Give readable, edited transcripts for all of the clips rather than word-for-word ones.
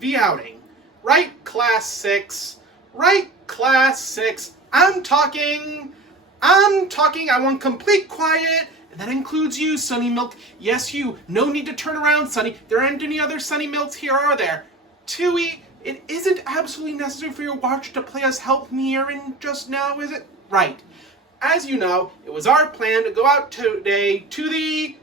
the outing. Right, Class 6? Right, Class 6? I'm talking, I want complete quiet, and that includes you, Sunny Milk. Yes, you. No need to turn around, Sunny. There aren't any other Sunny Milks here, are there? Tui, it isn't absolutely necessary for your watch to play us Help Me Aaron just now, is it? Right. As you know, it was our plan to go out today to the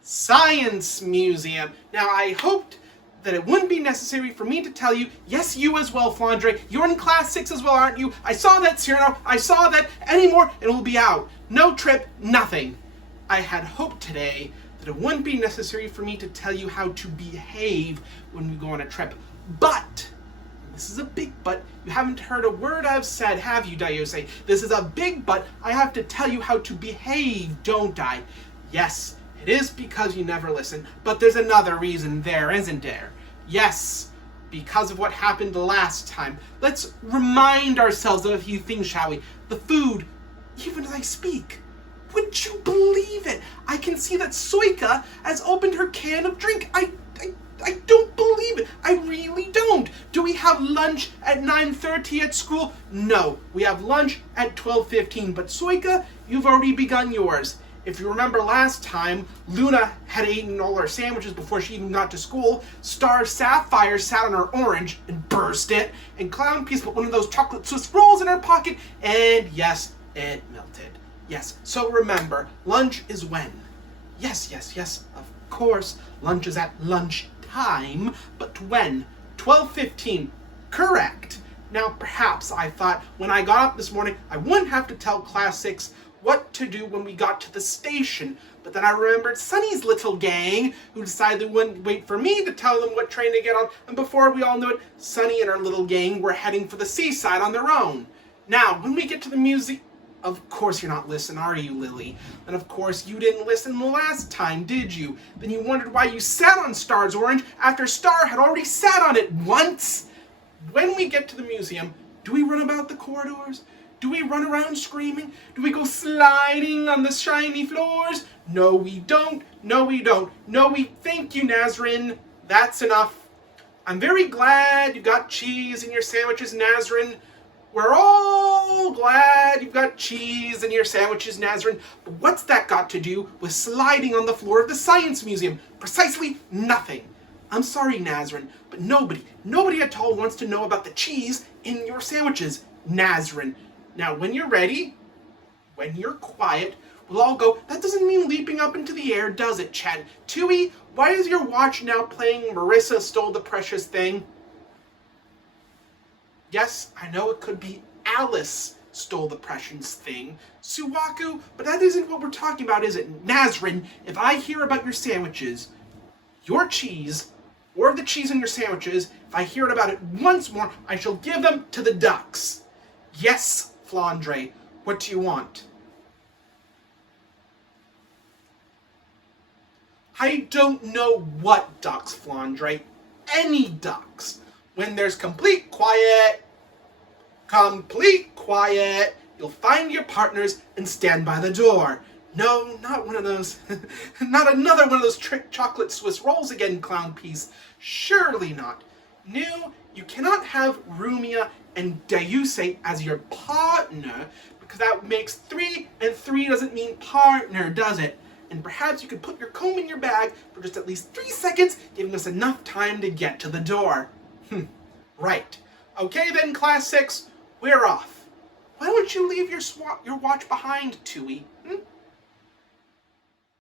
Science Museum. Now, I hoped that it wouldn't be necessary for me to tell you, yes, you as well, Flandre, you're in Class 6 as well, aren't you? I saw that, Cyrano, I saw that, anymore, and we'll be out. No trip, nothing. I had hoped today that it wouldn't be necessary for me to tell you how to behave when we go on a trip. But, this is a big but, you haven't heard a word I've said, have you, Dayose? This is a big but, I have to tell you how to behave, don't I? Yes, it is because you never listen, but there's another reason there, isn't there? Yes, because of what happened last time. Let's remind ourselves of a few things, shall we? The food, even as I speak. Would you believe it? I can see that Soika has opened her can of drink. I don't believe it. I really don't. Do we have lunch at 9:30 at school? No, we have lunch at 12:15. But Soika, you've already begun yours. If you remember last time, Luna had eaten all her sandwiches before she even got to school. Star Sapphire sat on her orange and burst it. And Clown Piece put one of those chocolate Swiss rolls in her pocket. And yes, it melted. Yes, so remember, lunch is when? Yes, of course. Lunch is at lunchtime. But when? 12:15. Correct. Now, perhaps I thought when I got up this morning, I wouldn't have to tell Class 6 what to do when we got to the station. But then I remembered Sunny's little gang, who decided they wouldn't wait for me to tell them what train to get on, and before we all knew it, Sunny and her little gang were heading for the seaside on their own. Now, when we get to the museum... Of course you're not listening, are you, Lily? And of course you didn't listen the last time, did you? Then you wondered why you sat on Star's orange after Star had already sat on it once. When we get to the museum, do we run about the corridors? Do we run around screaming? Do we go sliding on the shiny floors? No, we don't. No, we don't. No, we thank you, Nazrin. That's enough. I'm very glad you got cheese in your sandwiches, Nazrin. We're all glad you've got cheese in your sandwiches, Nazrin. But what's that got to do with sliding on the floor of the Science Museum? Precisely nothing. I'm sorry, Nazrin, but nobody at all wants to know about the cheese in your sandwiches, Nazrin. Now, when you're ready, when you're quiet, we'll all go, that doesn't mean leaping up into the air, does it, Chad? Tui, why is your watch now playing Marissa Stole the Precious Thing? Yes, I know it could be Alice Stole the Precious Thing, Suwaku, but that isn't what we're talking about, is it? Nazrin, if I hear about your sandwiches, your cheese, or the cheese in your sandwiches, if I hear about it once more, I shall give them to the ducks. Yes, Flandre, what do you want? I don't know what ducks, Flandre. Any ducks. When there's complete quiet, you'll find your partners and stand by the door. No, not one of those, not another one of those trick chocolate Swiss rolls again, Clown Piece. Surely not. No, you cannot have Rumia and Dayuse as your partner, because that makes 3, and 3 doesn't mean partner, does it? And perhaps you could put your comb in your bag for just at least 3 seconds, giving us enough time to get to the door. Right. Okay then, Class 6, we're off. Why don't you leave your watch behind, Tui?